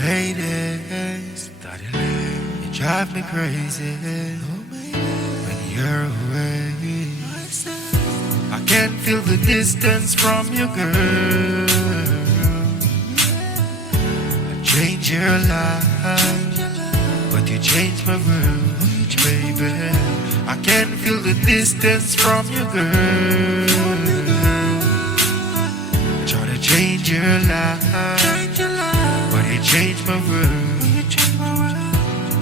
ladies, you drive me crazy when you're away. I can feel the distance from you, girl. I change your life, but you change my world, baby. I can feel the distance from you, girl. I try to change your life, but you change my world.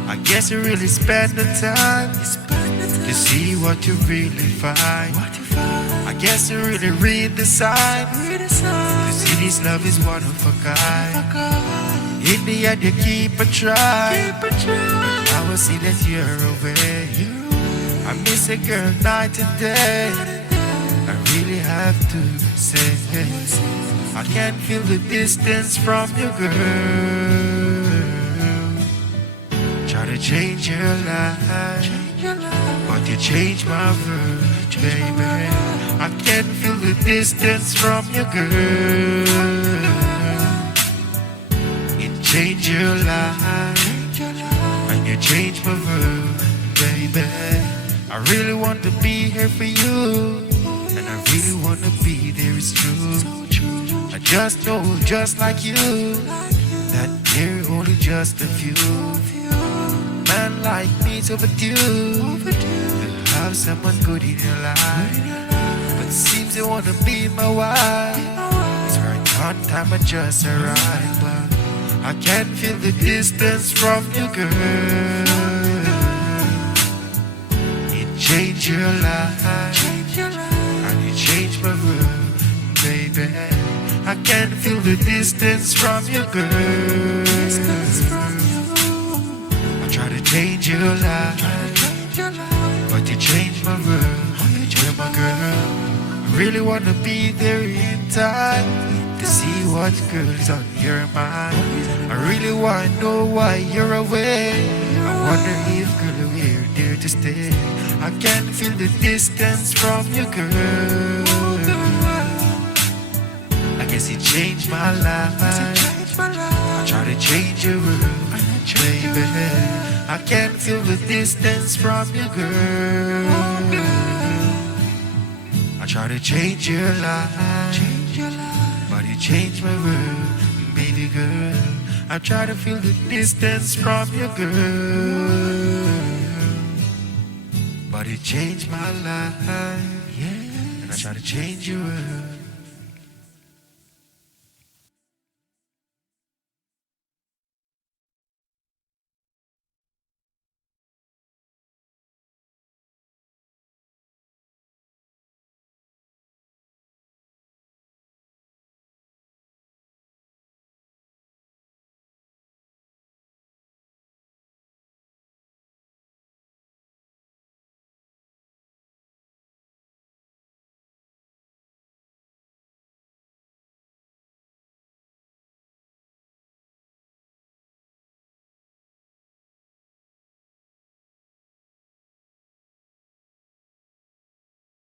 I guess you really spend the time to see what you really find. I guess you really read the signs to see this love is one of a kind. In the end you keep a try. I will see that you're away. I miss a girl night and day. I really have to say I can't feel the distance from you, girl. Try to change your life, but you change my world, baby. I can't feel the distance from you, girl. It changed your life, and you changed my world, baby. I really want to be here for you, and I really want to be there, it's true. I just know, just like you, that there are only just a few man like me's overdue to have someone good in your life. But seems you wanna be my wife. It's right on time, I just arrived, but I can't feel the distance from you, girl. It changed your life, and it changed my world, baby. I can't feel the distance from you, girl. Try to change your life, but you changed my world. You're my girl. I really wanna be there in time to see what girl's on your mind. I really wanna know why you're away. I wonder if girl you're there to stay. I can't feel the distance from you, girl. I guess it changed my life. I try to change your world, baby. I can't feel the distance from you, girl. I try to change your life, but you changed my world, baby girl. I try to feel the distance from you, girl, but it changed my life, yeah. And I try to change your world.